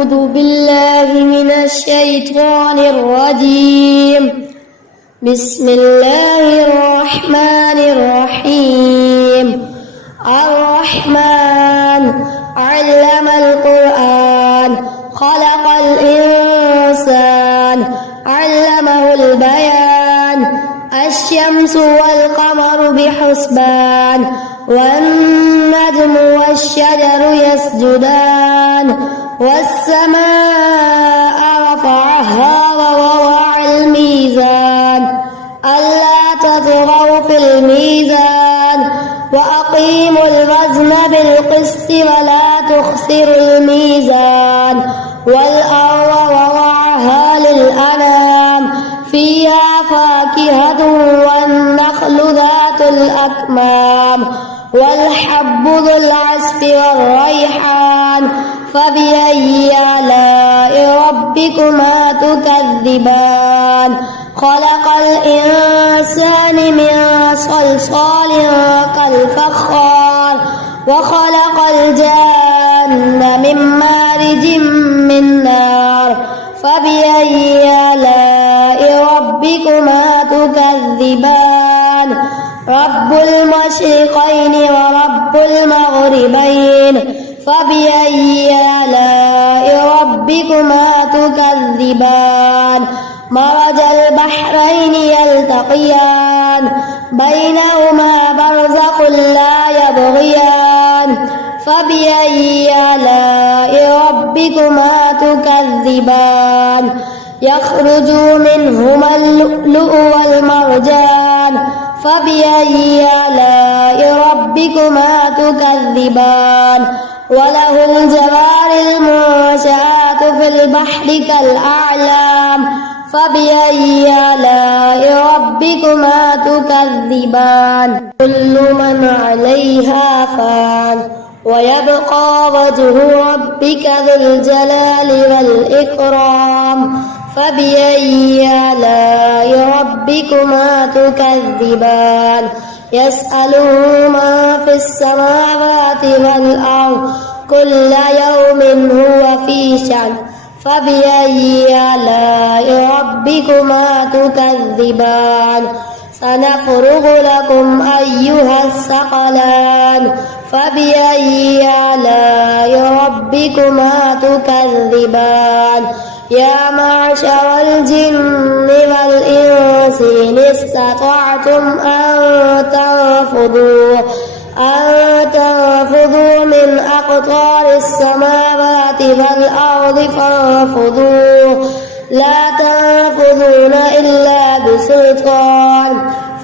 أعوذ بالله من الشيطان الرجيم. بسم الله الرحمن الرحيم. الرحمن علم القرآن خلق الإنسان علمه البيان. الشمس والقمر بحسبان والنجم والشجر يسجدان. والسماء رفعها ووضع الميزان ألا تطغوا في الميزان وأقيموا الوزن بالقسط ولا تخسروا الميزان. والأرض وضعها للأنام فيها فاكهة والنخل ذات الأكمام والحب ذو العصف والريحان. فبأي آلاء ربكما تكذبان؟ خلق الإنسان من صلصال كالفخار وخلق الجن من مارج من نار. فبأي آلاء ربكما تكذبان؟ رب المشرقين ورب المغربين. فبأي آلاء ربكما تكذبان؟ مرج البحرين يلتقيان بينهما برزخ لا يبغيان. فبأي آلاء ربكما تكذبان؟ يخرج منهما اللؤلؤ والمرجان. فبأي آلاء ربكما تكذبان؟ وله الجوار المنشآت في البحر كالأعلام. فبأي آلاء ربكما تكذبان؟ كل من عليها فان ويبقى وجه ربك ذو الجلال والإكرام. فبأي آلاء ربكما تكذبان؟ يسأله من في السماوات والأرض كل يوم هو في شأن. فبأي آلاء ربكما تكذبان؟ سنفرغ لكم أيها الثقلان. فبأي آلاء ربكما تكذبان؟ يا معشر الجن والإنس إن استطعتم أن تنفذوا من أقطار السماوات والأرض فانفذوا لا تنفذون إلا بسلطان.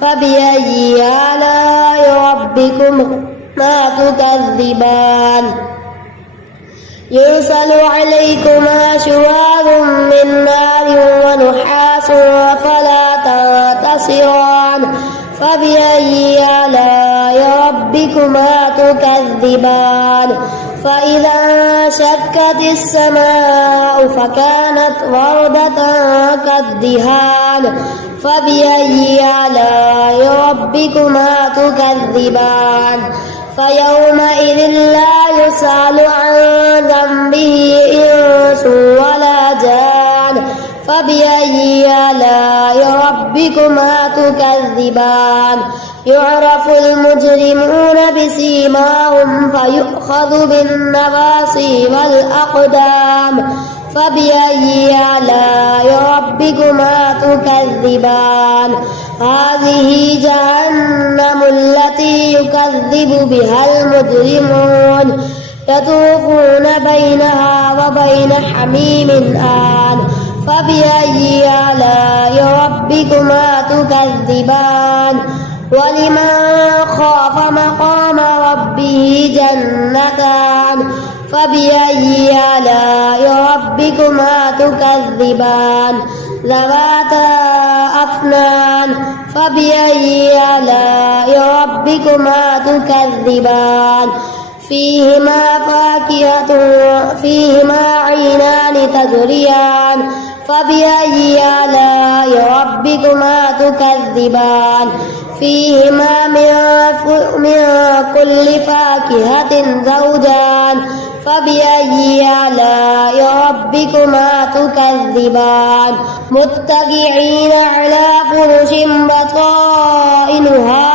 فبأي آلاء ربكما تكذبان؟ يرسل عليكما شواظ من نار ونحاس فلا تنتصران. فبأي آلاء ربكما تكذبان؟ فإذا انشقت السماء فكانت وردة كالدهان. فبأي آلاء ربكما تكذبان؟ فيومئذ لا يسأل عن ذنبه إنس ولا جان. فبأي آلاء ربكما تكذبان؟ يعرف المجرمون بسيماهم فيؤخذ بالنواصي والأقدام. فبأي آلاء ربكما تكذبان؟ هذه جهنم التي يكذب بها المجرمون يطوفون بينها وبين حميم آن. فبأي آلاء ربكما تكذبان؟ ولمن خاف مقام ربه جنتان. فبأي آلاء ربكما تكذبان؟ ذواتا أفنان. فبأي آلاء ربكما تكذبان؟ فيهما عينان تجريان. فبأي آلاء ربكما تكذبان؟ فيهما من كل فاكهة زوجان. فبأي آلاء ربكما تكذبان متكئين على فرش بطائنها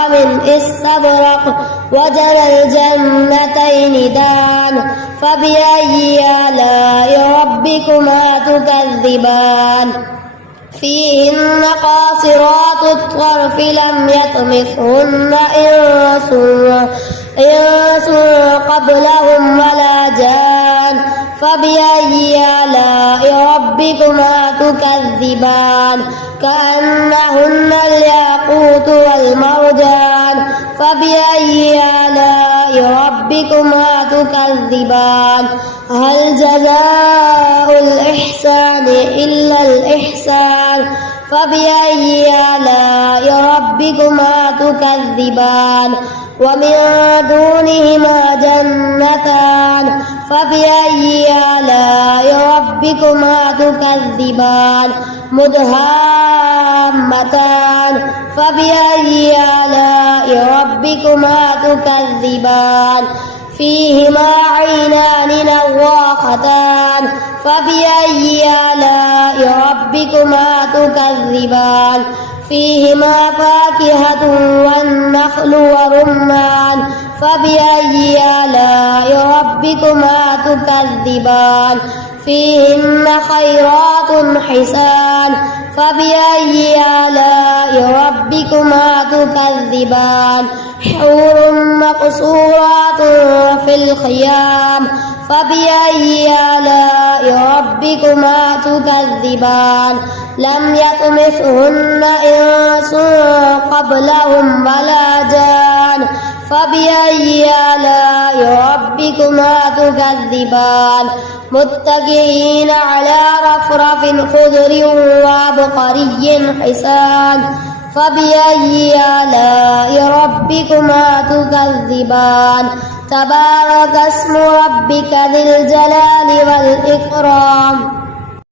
من استبرق وجنى الجنتين دان فبأي آلاء ربكما تكذبان فيهن قاصرات الطرف لم يطمثهن إنس قبلهم ولا جان فبأي آلاء ربكما تكذبان كأنهن الياقوت والمرجان فبأي آلاء ربكما تكذبان هل جزاء الإحسان إلا الإحسان فبأي آلاء ربكما تكذبان ومن دونهما جنتان فبأي آلاء ربكما تكذبان مدهامتان فبأي آلاء ربكما تكذبان فيهما عينان نضاختان فبأي آلاء ربكما تكذبان فيهما فاكهة والنخل ورمان فبأي آلاء ربكما تكذبان فيهن خيرات حسان فبأي آلاء ربكما تكذبان حور مقصورات في الخيام فبأي آلاء ربكما تكذبان لم يطمثهن إنس قبلهم ولا جان فبأي آلاء ربكما تكذبان متكئين على رفرف خضر وعبقري حسان فبأي آلاء ربكما تكذبان تبارك اسم ربك ذي الجلال والإكرام